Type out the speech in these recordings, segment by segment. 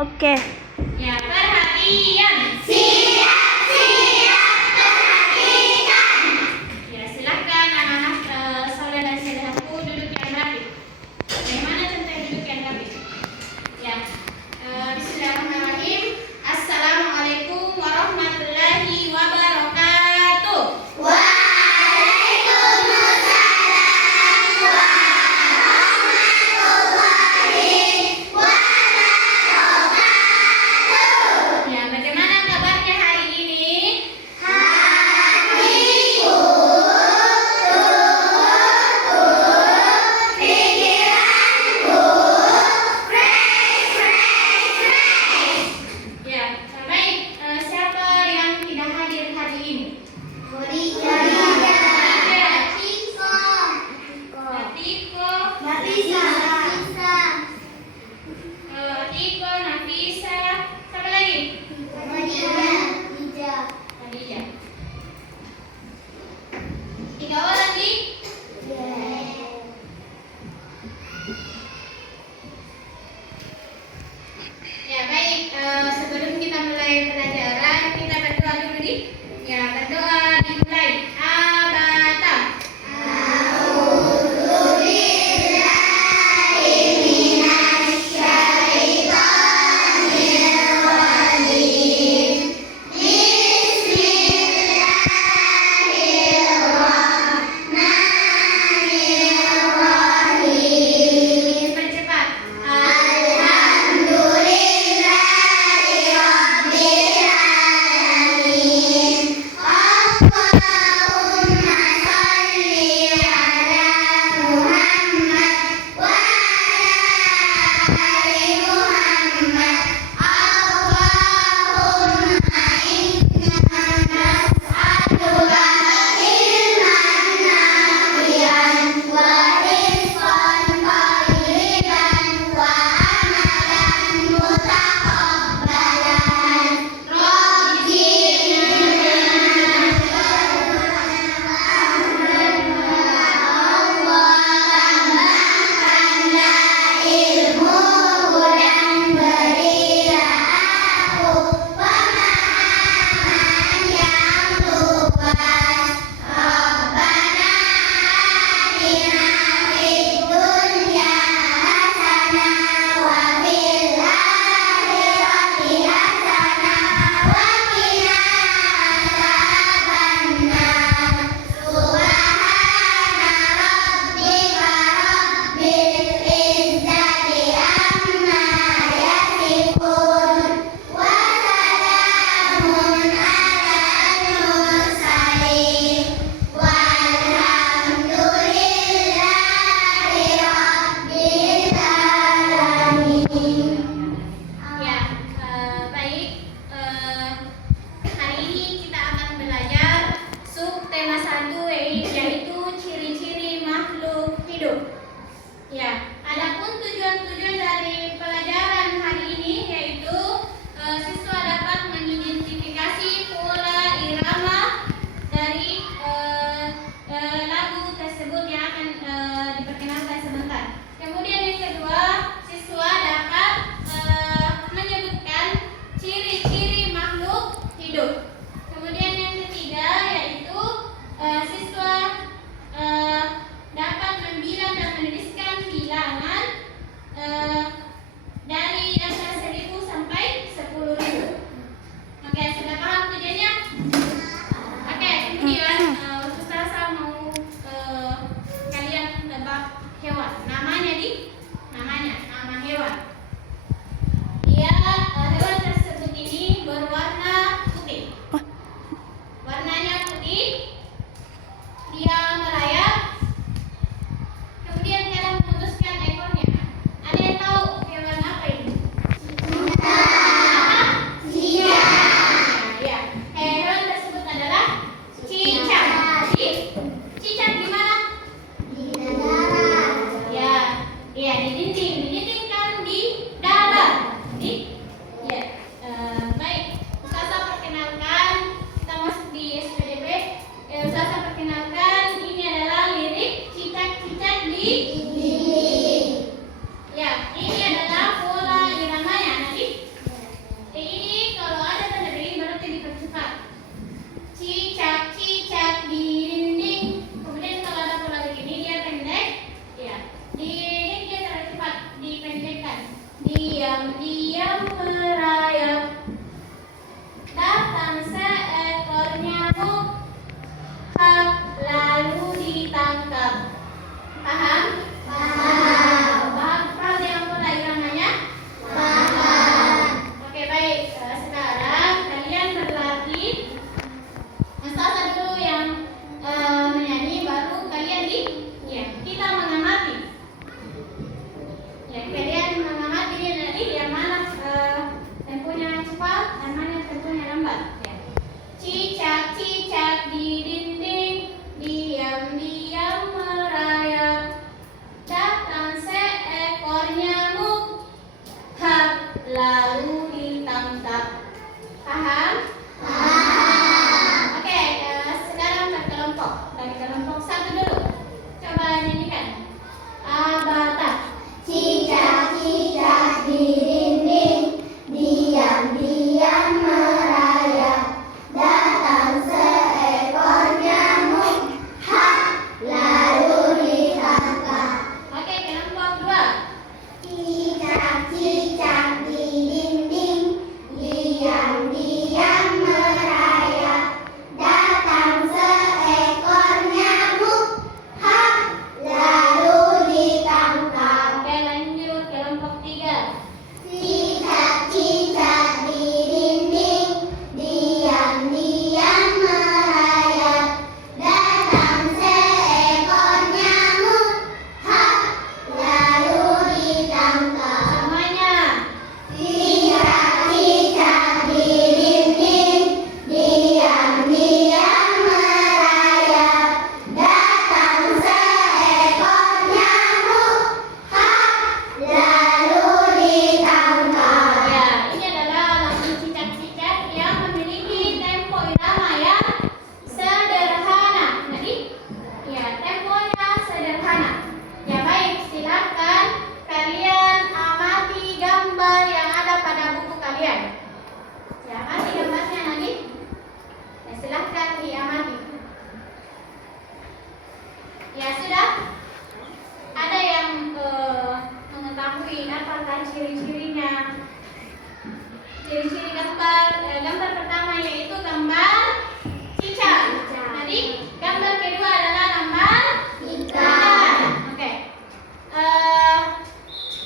Oke. Ya, perhatian. Ya, silakan anak-anak soleh dan solehahku duduk yang rapi. Bagaimana contoh duduk yang rapi? Ya, Bismillahirrahmanirrahim. Assalamualaikum warahmatullahi wabarakatuh. Ya, bagaimana kabar diam merayap, datang seekor nyamuk, hap, lalu ditangkap. Paham? Paham. Paham frase yang mulai irangannya? Paham. Oke, baik. Sekarang kalian berlatih. Salah dulu yang menyanyi, baru kalian kita mengamati. Ya, kalian mengamati nanti yang mana temponya cepat dan mana temponya lambat. Ya. Cicak cicak di dinding, diam-diam merayap, datang seekor nyamuk, hap, lalu ditangkap. Paham? Paham. Oke, sekarang berkelompok. Dari kelompok 1 dulu. Coba nyanyikan. Abata. Cicak cicak di dinding, diam-diam merayap, datang seekor nyamuk, hap, lalu ditangkap. Oke, kelompok 2. Cicak cicak di dinding, diam-diam merayap, datang seekor nyamuk, hap, lalu ditangkap. Oke, lanjut kelompok 3. Cicak cicak di dinding, diam-diam merayap, datang seekor nyamuk, hap, lalu ditangkap. Semuanya. Cicak cicak di dinding, diam-diam merayap, datang seekor nyamuk, hap, lalu ditangkap. Ya, ini adalah lagu cicak-cicak yang memiliki tempo irama yang sederhana. Jadi, ya temponya sederhana. Ya baik, silakan kalian amati gambar yang ada pada buku kalian. Ya, amati gambarnya nanti. Ya, silakan diamati. Ya sudah. Ada yang mengetahui apakah ciri-cirinya? Ciri-ciri gambar pertama yaitu gambar cicak. Jadi gambar kedua adalah gambar ikan. Oke.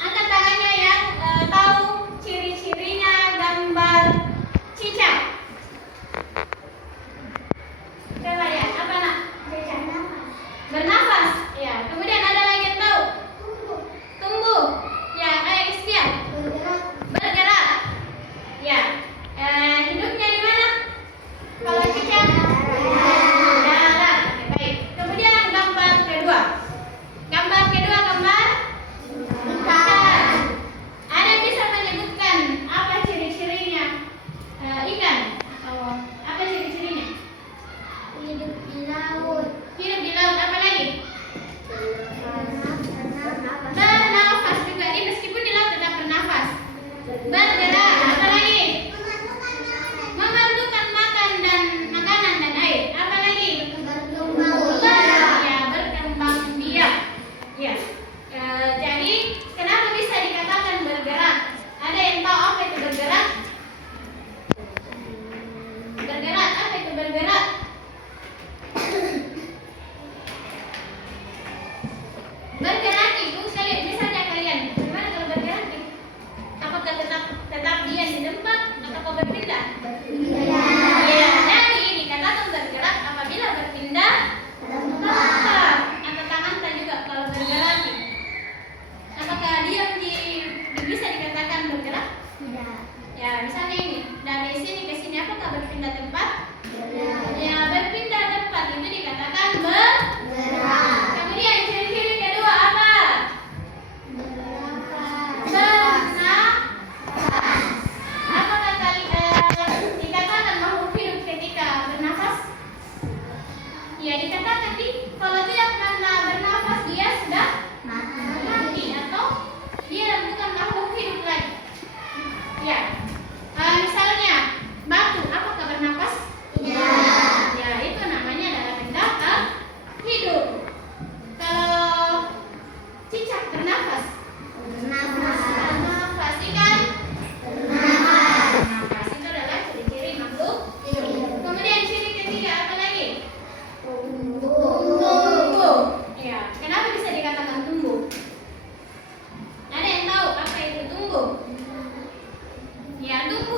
Angkat tangannya yang tahu ciri-cirinya gambar cicak. Coba ya, apa nak? Cicak. Bernafas. Ya. Kemudian ada lagi yang tahu? Tumbuh. Ya, ayo Iskia. Bergerak. Ya. Hidupnya di mana? Kalau cicak? Darat. Oke, baik. Kemudian gambar kedua. Gambar kedua gambar ikan. Ada yang bisa menyebutkan apa ciri-cirinya ikan? Atau apa ciri-cirinya? Hidup di laut. Hidup di laut. Apa lagi? Bernafas juga. Dia meskipun di laut tetap bernafas. Bergerak. Apa lagi? Memerlukan makan dan makanan dan air. Apa lagi? Ya, berkembang biak. Ya. Jadi kenapa bisa dikatakan bergerak? Ada yang tahu apa itu bergerak? Bergerak. Apa itu bergerak? Bergerak itu misalnya kalian, gimana kalau bergerak? Apakah tetap dia di tempat atau berpindah? Ya, jadi dikatakan bergerak apabila berpindah tempat. Angkat tangan juga kalau bergerak. Apakah dia bisa dikatakan bergerak? Tidak. Ya, misalnya ini dari sini ke sini, apakah berpindah tempat? Ya, berpindah tempat itu dikatakan bergerak. Kemudian ciri-ciri kedua apa? Bernafas. Apakah dikatakan makhluk hidup ketika bernafas? Ya, dikatakan kalau tidak pernah bernafas dia sudah mati atau dia bukan makhluk hidup lagi. Ya, misalnya batu, apakah bernafas?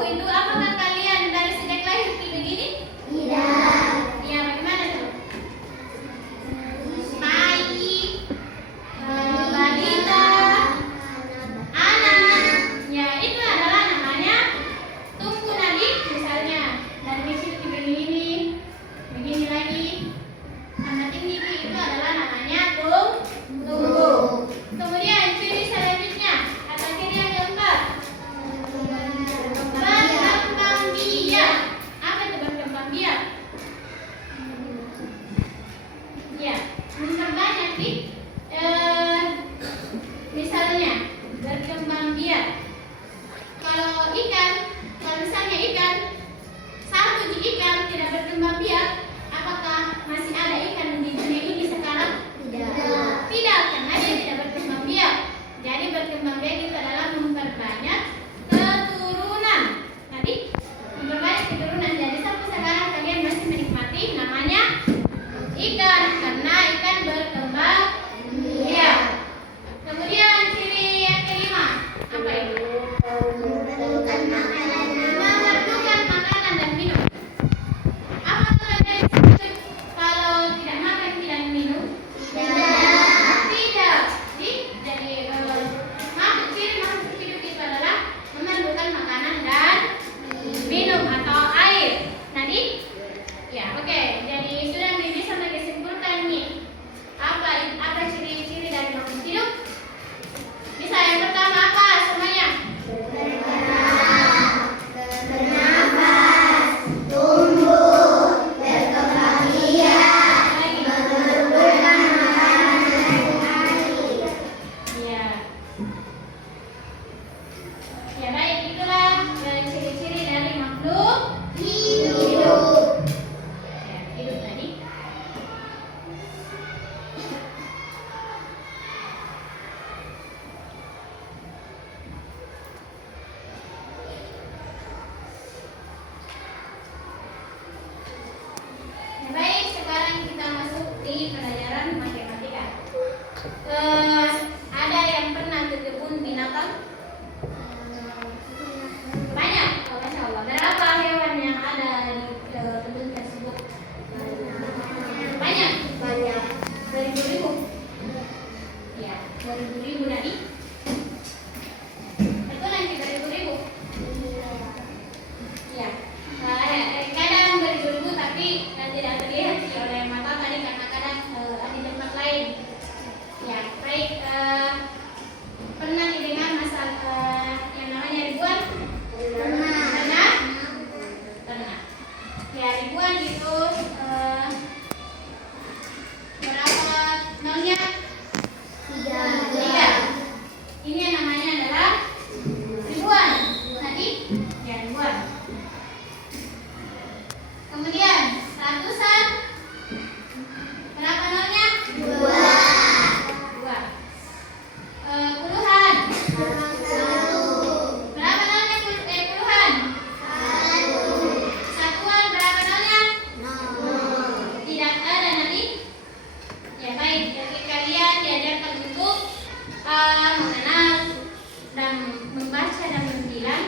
itu apakah kalian dari sejak lahir begini? Tidak. Ya, bagaimana tuh? Bayi, balita, anak. Ya, itu adalah namanya tumbuh nadi. Misalnya dari situ begini, begini lagi. Sampai tinggi itu adalah namanya tumbuh. Kemudian ciri selanjutnya atau ciri yang keempat, berkembang biak. Apa itu berkembang biak? Ya, memperbanyak nih. Misalnya berkembang biak. Kalau misalnya ikan, satu ikan tidak berkembang biak, apakah masih ada ikan di dunia ini sekarang? Tidak. Tidak, karena dia tidak berkembang biak. Jadi berkembang biak itu adalah memperbanyak keturunan. Tadi memperbanyak keturunan. Jadi sampai sekarang kalian masih menikmati namanya ikan, karena ikan berkembang biak. Kemudian ciri yang kelima, apa itu? Memerlukan makanan. Memerlukan makanan dan minum. Apa kalian setuju kalau tidak makan tidak minum? Tidak. Tidak. Jadi ciri makhluk hidup itu adalah memerlukan makanan dan minum atau air. Tadi? Ya, oke. Jadi sudah bisa mereka simpulkan nih. Apa ciri-ciri dari makhluk hidup? Bisa yang pertama apa semuanya? Bernafas, tumbuh, berkembang biak, Lagi. memerlukan makanan dan air. Ya. Ya baik, itulah ciri-ciri dari makhluk Hidup. ya, hidup tadi. Ya baik, sekarang kita masuk di pelajaran matematika. Ada yang pernah ke kebun binatang? Banyak, oh, Masya Allah. Berapa hewan yang ada di kebun tersebut? Banyak. Banyak. Beribu-ribu. Ya, beribu-ribu tadi. Betul nanti beribu-ribu. Ya. Kadang beribu-ribu tapi tidak terlihat oleh mata tadi karena kadang ada tempat lain. Ya, baik. Pernah didengar masalah yang namanya ribuan? Pernah? Pernah. Ya, ribuan itu berapa nolnya? Tiga. Ini yang namanya adalah ribuan. Tadi? Ya, ribuan. Kemudian ratusan. Berapa nolnya? Dua. Dua. Puluhan. Berapa nolnya puluhan? Satuan berapa nolnya? Tidak ada nanti. Ya baik, jadi kalian diajarkan untuk mengenal dan membaca dan membilang.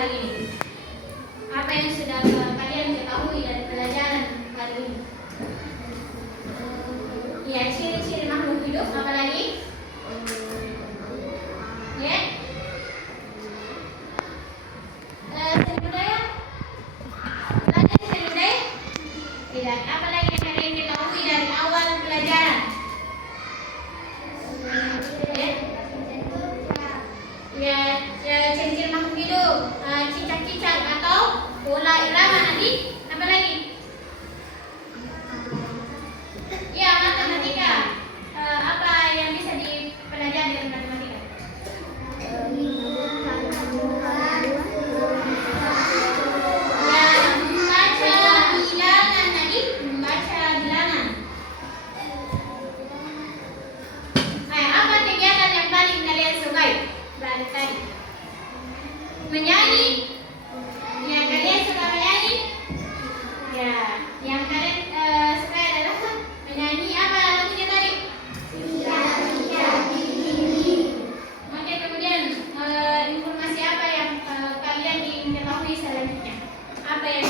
hari ini? Apa yang sudah kalian ketahui dari pelajaran hari ini? Ya, ciri-ciri makhluk hidup, apa lagi? Ya. Seni budaya? Pelajaran seni budaya? Tidak. Apa lagi yang kalian ketahui dari awal pelajaran? Ya, ciri-ciri makhluk hidup, cicak-cicak atau pola irama tadi. Apa lagi? Ya, matematika. Apa yang bisa dipelajari dari matematika? Ya, membaca bilangan tadi, membaca bilangan. Apa kegiatan yang paling kalian sukai? Berarti tadi menyanyi. Ya, kalian suka menyanyi? Ya, yang kalian suka adalah menyanyi. Apa lagunya tadi? Oke, kemudian informasi apa yang kalian ingin ketahui selanjutnya? Apa yang